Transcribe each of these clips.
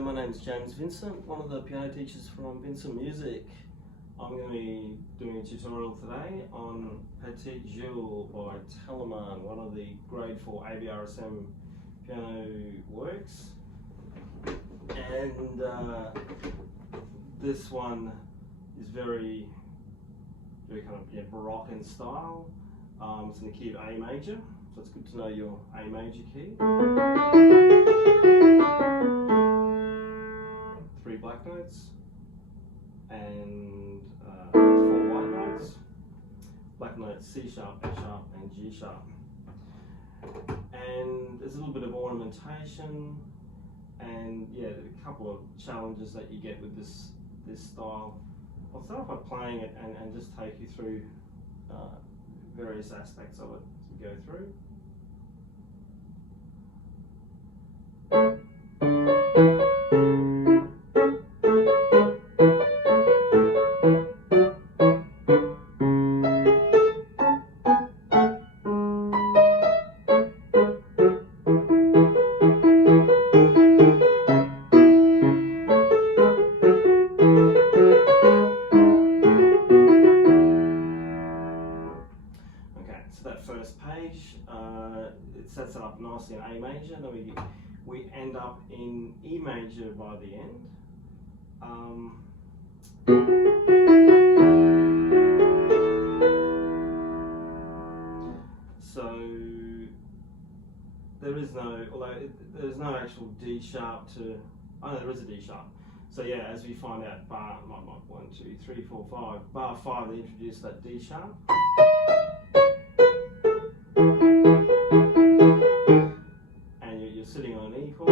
my name's Vincent, one of the piano teachers from Vincent Music. I'm going to be doing a tutorial today on Petit by Telemann, one of the grade 4 ABRSM piano works. And this one is very kind of Baroque in style. It's in the key of A major, so it's good to know your A major key. 3 black notes and 4 white notes. Black notes C sharp, F sharp and G sharp. And there's a little bit of ornamentation and a couple of challenges that you get with this style. I'll start off by playing it and just take you through various aspects of it as we go through. So that first page, it sets it up nicely in A major, and then we end up in E major by the end. So there is no, there's no actual D sharp to, oh no, there is a D sharp. So yeah, as we find out, bar 1, 2, 3, 4, 5, bar 5, they introduce that D sharp. And you're sitting on an E chord,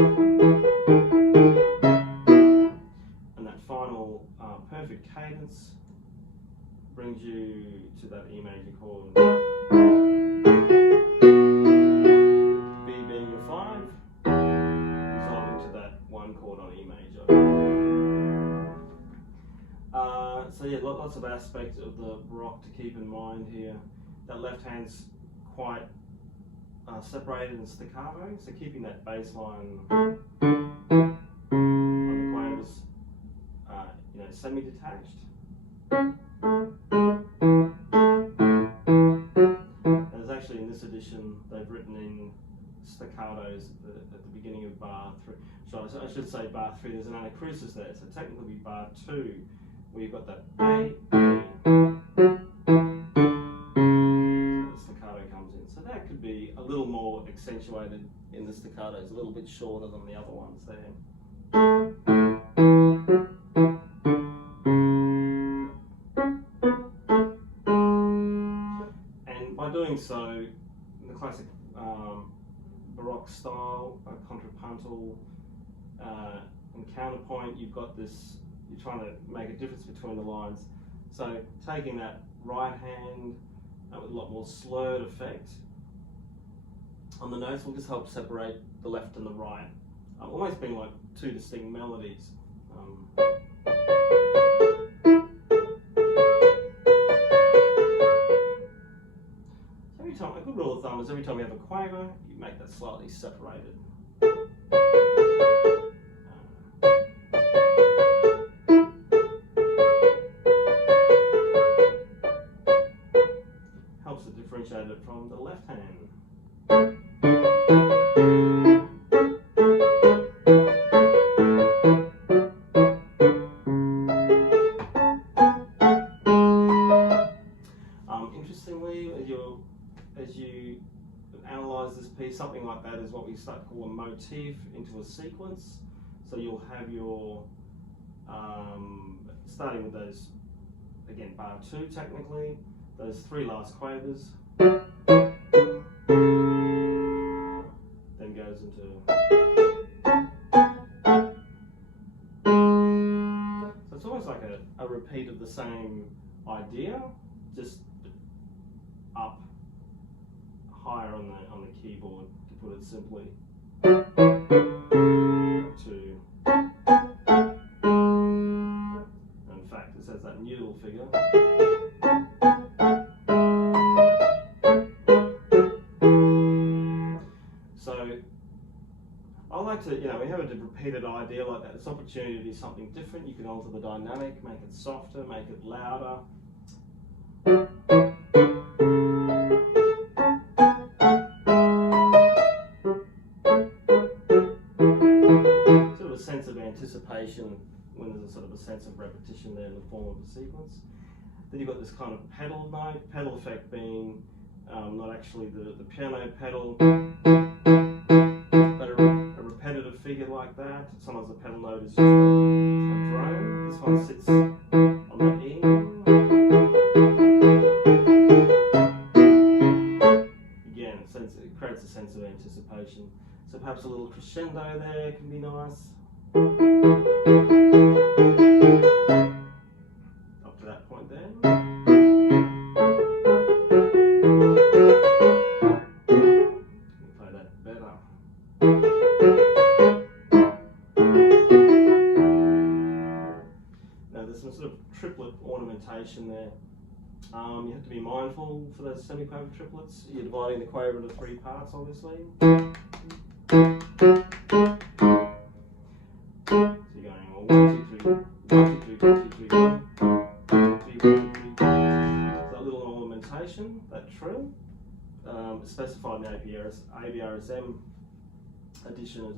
and that final perfect cadence brings you to that E major chord. B being your 5, resolving to that 1 chord on E major. So yeah, lots of aspects of the Baroque to keep in mind here. That left hand's quite separated and staccato, so keeping that bass line on the quavers, semi-detached. There's actually in this edition they've written in staccatos at the beginning of bar 3. So I should say bar 3. There's an anacrusis there, so technically bar 2, where you've got that A. So that could be a little more accentuated in the staccatos, a little bit shorter than the other ones there. And by doing so, in the classic Baroque style, contrapuntal and counterpoint, you've got this, you're trying to make a difference between the lines. So taking that right hand with a lot more slurred effect on the notes will just help separate the left and the right, almost being like 2 distinct melodies. Every time, a good rule of thumb is every time you have a quaver, you make that slightly separated. Helps to differentiate it from the left hand. Interestingly, as you analyse this piece, something like that is what we start to call a motif into a sequence. So you'll have your, starting with those, again, bar 2 technically, those 3 last quavers, then goes into, so it's almost like a repeat of the same idea, just up higher on the keyboard, to put it simply. In fact, it says that noodle figure. So I like to, we have a repeated idea like that. It's opportunity to do something different. You can alter the dynamic, make it softer, make it louder. Sort of a sense of anticipation when there's a sort of a sense of repetition there in the form of a sequence. Then you've got this kind of pedal note, pedal effect being not actually the piano pedal, but a repetitive figure like that. Sometimes the pedal note is just a drone. This one sits on the E. Again, it creates a sense of anticipation. So perhaps a little crescendo there can be nice. Up to that point there. Play that better. Now there's some sort of triplet ornamentation there. You have to be mindful for those semiquaver triplets. You're dividing the quaver into 3 parts, obviously. So you're going 1, 2, 3, 1, 2, 3, 1, 2, 3, 1, 2, 3, 1, 2, 3. That little ornamentation, that trill, is specified in the ABRSM edition as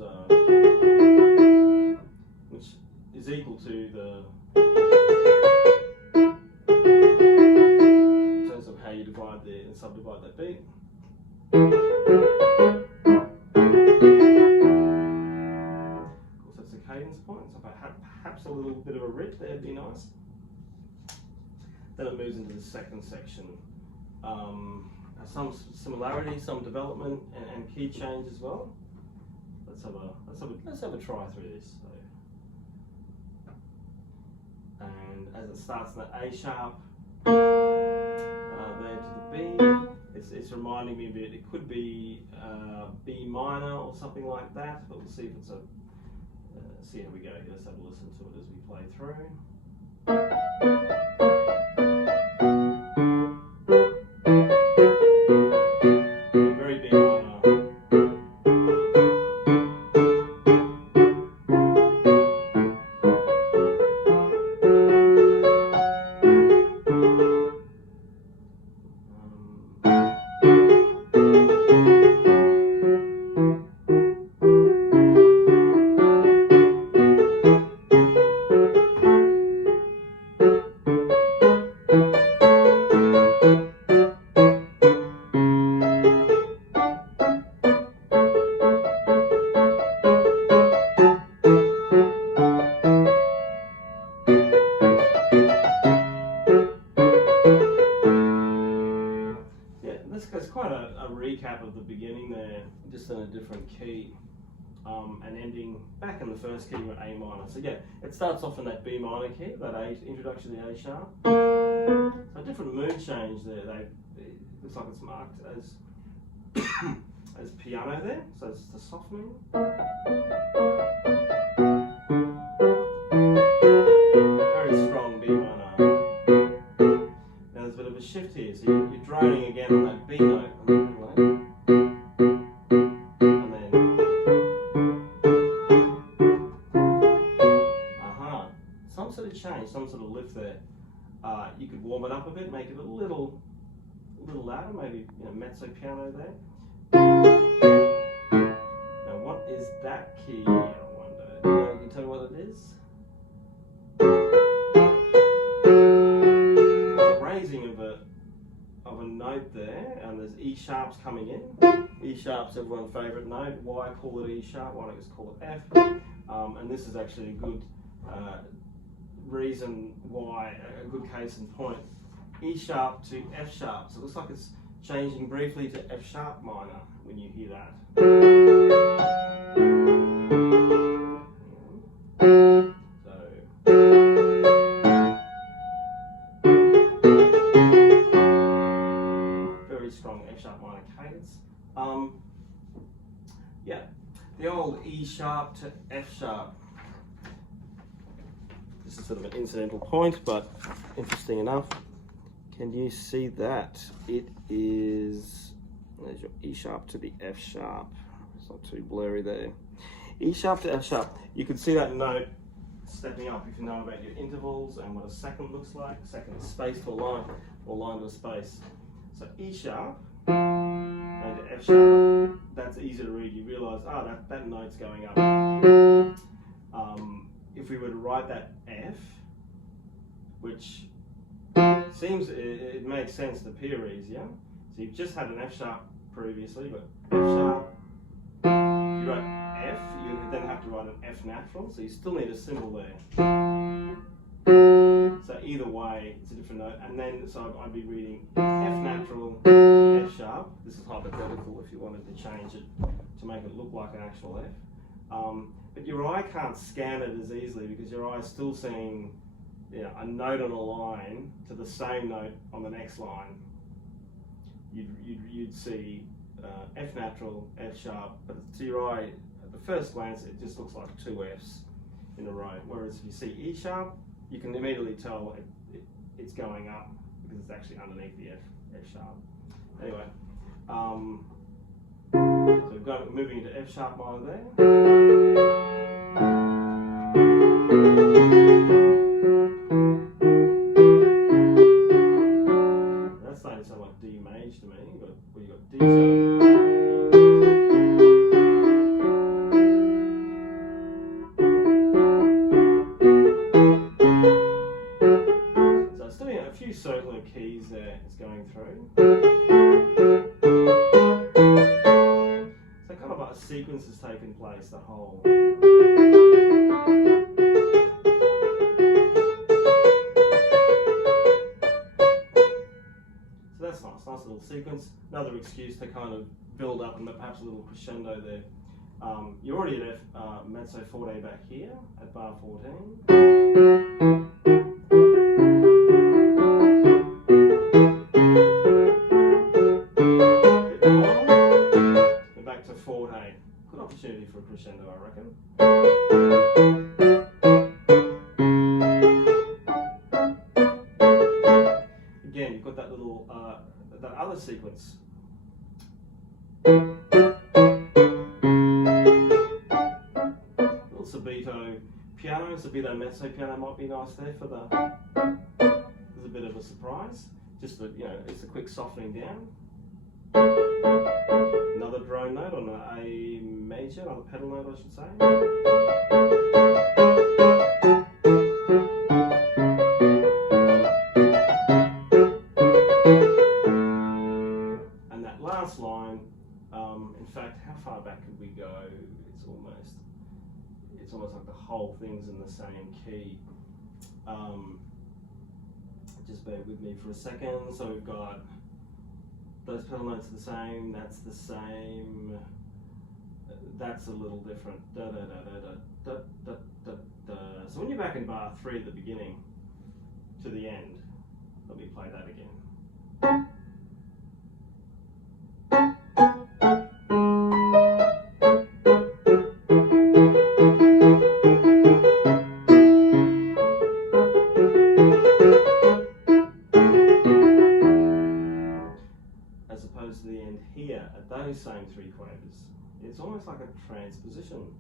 which is equal to the in terms of how you divide and subdivide that beat. Of course, that's a cadence point, so perhaps a little bit of a rip there would be nice. Then it moves into the second section. Some similarity, some development, and key change as well. Let's have a try through this. So, and as it starts in the A sharp, there to the B, it's reminding me a bit. It could be B minor or something like that, but we'll see if it's a. See how we go. Let's have a listen to it as we play through. Very B minor. Quite a recap of the beginning there, just in a different key, and ending back in the first key with A minor. So yeah, it starts off in that B minor key, that introduction to the A sharp. So a different mood change there. It looks like it's marked as as piano there, so it's the softening. Very strong B minor. Now there's a bit of a shift here, so you're droning again on that B note. And then, some sort of change, some sort of lift there. You could warm it up a bit, make it a little louder, maybe mezzo piano there. Now, what is that key? I wonder. Can you tell me what it is? There's a raising of a note there, and there's E sharps coming in. E sharp's everyone's favourite note. Why call it E sharp? Why not just call it F? And this is actually a good reason why, a good case in point. E sharp to F sharp. So it looks like it's changing briefly to F sharp minor when you hear that. Strong F sharp minor cadence. Yeah, the old E sharp to F sharp. This is sort of an incidental point, but interesting enough. Can you see that? It is, there's your E sharp to the F sharp. It's not too blurry there. E sharp to F sharp. You can see that note stepping up if you know about your intervals and what a second looks like. Second is space to a line, or line to a space. So E sharp and to F sharp, that's easy to read. You realise, that note's going up. If we were to write that F, which seems, it makes sense to appear easier. So you've just had an F sharp previously, but F sharp. If you write F, you then have to write an F natural, so you still need a symbol there. So either way, it's a different note. And then, so I'd be reading F natural, F sharp. This is hypothetical if you wanted to change it to make it look like an actual F. But your eye can't scan it as easily because your eye is still seeing a note on a line to the same note on the next line. You'd see F natural, F sharp, but to your eye, at the first glance, it just looks like two Fs in a row. Whereas if you see E sharp, you can immediately tell it's going up because it's actually underneath the F sharp. Anyway, so we've got moving into F sharp minor there. That's starting to sound like D major to me. You've got D sharp. Circular keys there it's going through. So kind of like a sequence has taken place, the whole. So that's nice little sequence. Another excuse to kind of build up and perhaps a little crescendo there. You're already at F mezzo forte back here at bar 14. Good opportunity for a crescendo, I reckon. Again, you've got that little, that other sequence. Little subito piano, subito mezzo piano might be nice there for the. There's a bit of a surprise. Just that, it's a quick softening down. Another drone note on an A major, another pedal note I should say. And that last line, in fact, how far back could we go? It's almost like the whole thing's in the same key. Just bear with me for a second. So we've got those pedal notes are the same, that's the same, that's a little different. Da, da, da, da, da, da, da, da. So when you're back in bar 3 at the beginning to the end, let me play that again. To the end here at those same 3 quavers, it's almost like a transposition.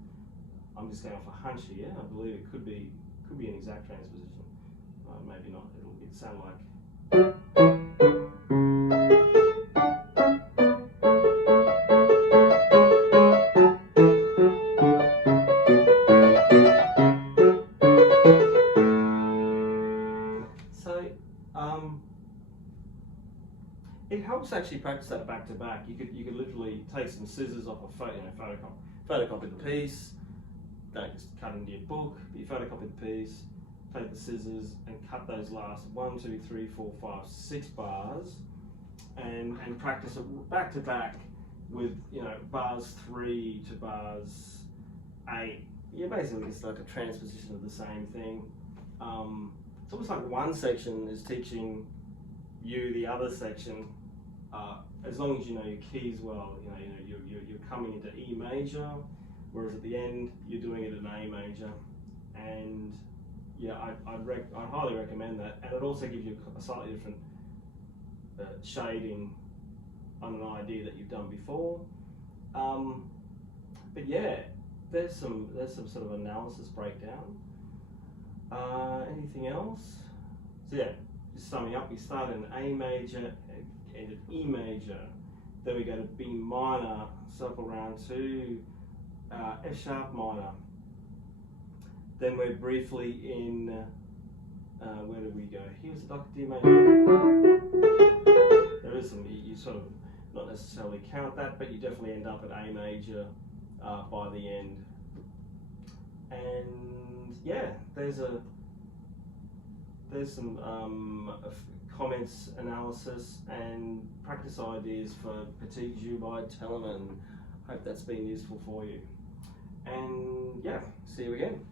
I'm just going off a hunch here. I believe it could be an exact transposition. Maybe not. It'd sound like. So. It helps actually practice that back to back. You could literally take some scissors off a photocopy the piece. Don't just cut into your book. But you photocopy the piece, take the scissors, and cut those last 1, 2, 3, 4, 5, 6 bars, and practice it back to back with bars 3 to bars 8. Yeah, basically it's like a transposition of the same thing. It's almost like one section is teaching you the other section. As long as you know your keys well, you're coming into E major, whereas at the end you're doing it in A major, and yeah, I'd highly recommend that, and it also gives you a slightly different shading on an idea that you've done before. But yeah, there's some sort of analysis breakdown. Anything else? So yeah, just summing up, we start in A major, end at E major, then we go to B minor, circle round to F sharp minor. Then we're briefly in, where did we go? Here's the D major. There is some, you sort of not necessarily count that, but you definitely end up at A major by the end. And yeah, there's some comments, analysis, and practice ideas for Petit by Telemann. Hope that's been useful for you. And yeah, see you again.